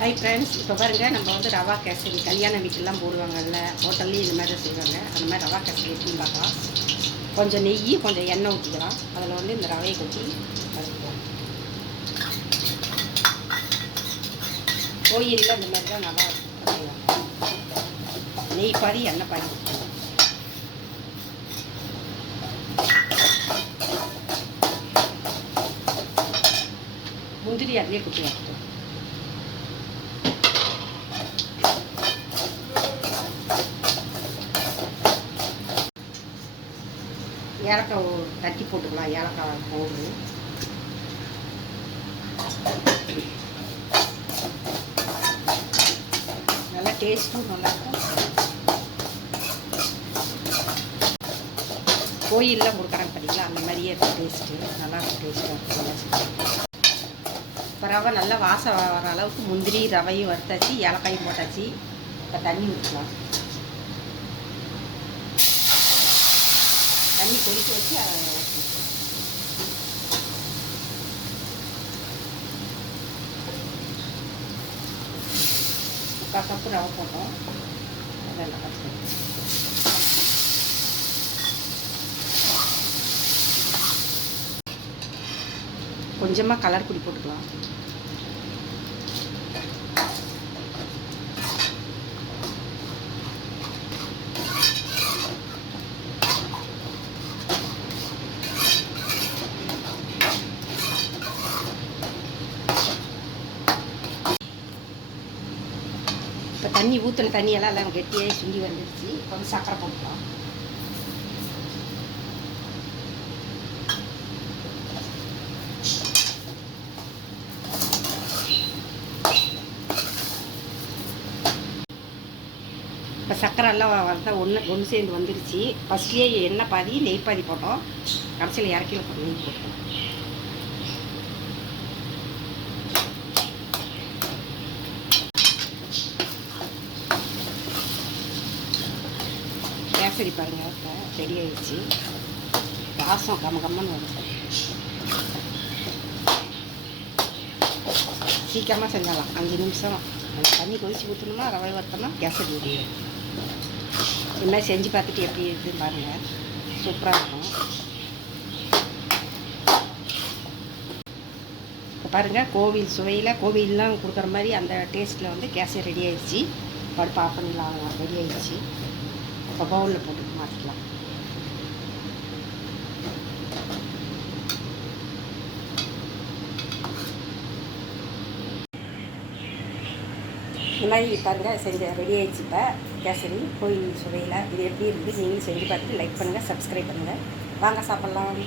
Hi friends, இப்போ பாருங்கள் நம்ம வந்து ரவா கேசரி கல்யாண வீட்டிலலாம் போடுவாங்கல்ல, ஹோட்டல்லையும் இந்த மாதிரி தான் செய்வாங்க. அந்த மாதிரி ரவா கேசரி எப்படின்னு பார்க்கலாம். கொஞ்சம் நெய் கொஞ்சம் எண்ணெய் ஊற்றிக்கலாம். அதில் வந்து இந்த ரவையை கொட்டி வச்சுக்கலாம். கோயிலில் இந்த மாதிரி தான் ரவா செய்வாங்க. நெய் பாதி எண்ணெய் பாதி ஊற்றிக்கலாம். முந்திரி அதிலே கொட்டி வச்சுக்கலாம். ஏலக்காய் தட்டி போட்டுக்கலாம். ஏலக்காய் பவுட்ரு நல்லா டேஸ்ட்டும் நல்லாயிருக்கும். கோயிலில் கொடுக்குறாங்க பார்த்தீங்களா, அந்த மாதிரியே இருக்கும் டேஸ்ட்டு. நல்லாயிருக்கும், டேஸ்ட்டாக இருக்கும். இப்போ ரவை நல்லா வாசம் வர அளவுக்கு முந்திரி ரவையும் வறுத்தாச்சு, ஏலக்காயும் போட்டாச்சு. இப்போ தண்ணி ஊற்றலாம். தண்ணி கொதிக்க வச்சு அதை முக்கால் கப்பு ரவை போட்டோம். அதெல்லாம் கொஞ்சமாக கலர் பொடி போட்டுக்கலாம். இப்போ தண்ணி ஊற்றின தண்ணியெல்லாம் எல்லாம் கெட்டியாக சுண்டி வந்துடுச்சு. கொஞ்சம் சர்க்கரை போட்டுக்கலாம். இப்போ சர்க்கரை எல்லாம் வந்தால் ஒன்று சேர்ந்து வந்துடுச்சு. ஃபஸ்ட்லேயே எண்ணெய் பாதி நெய் பாதி போட்டோம். கடைசியில் இறக்கில போட்டு நெய் போட்டோம். கேசரி பாருங்கள், இப்போ ரெடி ஆகிடுச்சு. வாசம் கம்மன்னு வரும். சீக்கிரமாக செஞ்சிடலாம். 5 நிமிஷம் தண்ணி கொதிச்சு ஊற்றணுமா, ரவை வறுத்தோம்னா கேசரி ஊற்றிடும். இது மாதிரி செஞ்சு பார்த்துட்டு எப்படி இருக்குதுன்னு பாருங்கள். சூப்பராக இருக்கும். இப்போ பாருங்கள், கோவில் சுவையில் கோவிலெலாம் கொடுக்குற மாதிரி அந்த டேஸ்ட்டில் வந்து கேசரி ரெடி ஆகிடுச்சு. பருப்பு ஆஃப் பண்ணிடலாம். ரெடி ஆகிடுச்சு. இப்போ பவுலில் போட்டு மாற்றிக்கலாம். இந்த மாதிரி பாருங்கள் செஞ்ச ரெடி ஆகிடுச்சு. இப்போ கேசரி கோயில் சுவையில் இது எப்படி இருக்குது நீங்களும் செஞ்சு பார்த்துட்டு லைக் பண்ணுங்கள், சப்ஸ்கிரைப் பண்ணுங்கள். வாங்க சாப்பிட்லாம்.